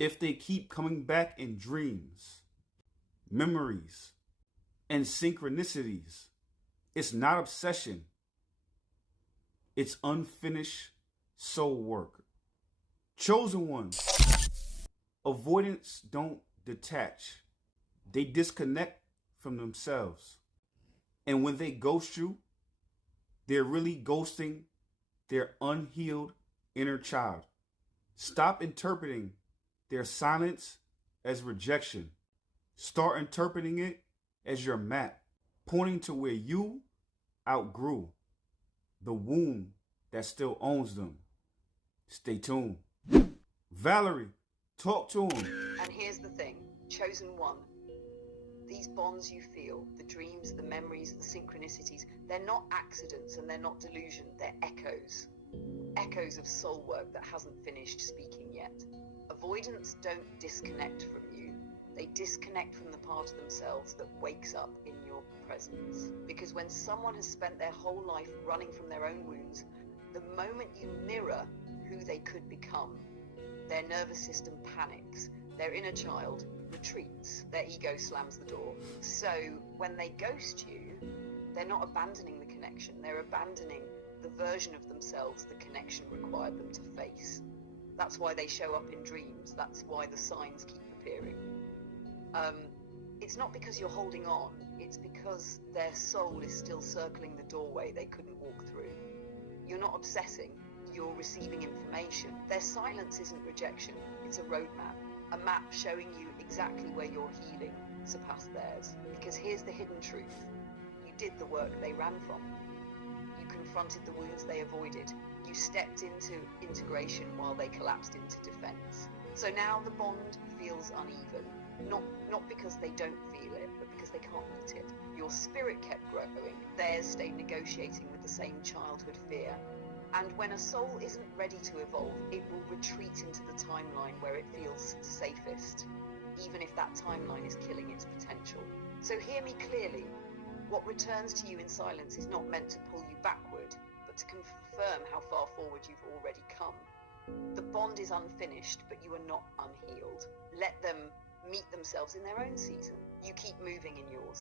If they keep coming back in dreams, memories, and synchronicities, it's not obsession. It's unfinished soul work. Chosen ones. Avoidants don't detach. They disconnect from themselves. And when they ghost you, they're really ghosting their unhealed inner child. Stop interpreting their silence as rejection. Start interpreting it as your map, pointing to where you outgrew the womb that still owns them. Stay tuned. Valerie, talk to him. And here's the thing, chosen one. These bonds you feel, the dreams, the memories, the synchronicities, they're not accidents and they're not delusion, they're echoes. Echoes of soul work that hasn't finished speaking yet. Avoidants don't disconnect from you. They disconnect from the part of themselves that wakes up in your presence. Because when someone has spent their whole life running from their own wounds, the moment you mirror who they could become, their nervous system panics, their inner child retreats, their ego slams the door. So when they ghost you, they're not abandoning the connection, they're abandoning the version of themselves the connection required them to face. That's why they show up in dreams, that's why the signs keep appearing. It's not because you're holding on, it's because their soul is still circling the doorway they couldn't walk through. You're not obsessing, you're receiving information. Their silence isn't rejection, it's a roadmap. A map showing you exactly where your healing surpassed theirs. Because here's the hidden truth. You did the work they ran from. You confronted the wounds they avoided. You stepped into integration while they collapsed into defense. So now the bond feels uneven. Not because they don't feel it, but because they can't meet it. Your spirit kept growing. Theirs stayed negotiating with the same childhood fear. And when a soul isn't ready to evolve, it will retreat into the timeline where it feels safest, even if that timeline is killing its potential. So hear me clearly. What returns to you in silence is not meant to pull you backward, but to confirm how far forward you've already come. The bond is unfinished, but you are not unhealed. Let them meet themselves in their own season. You keep moving in yours.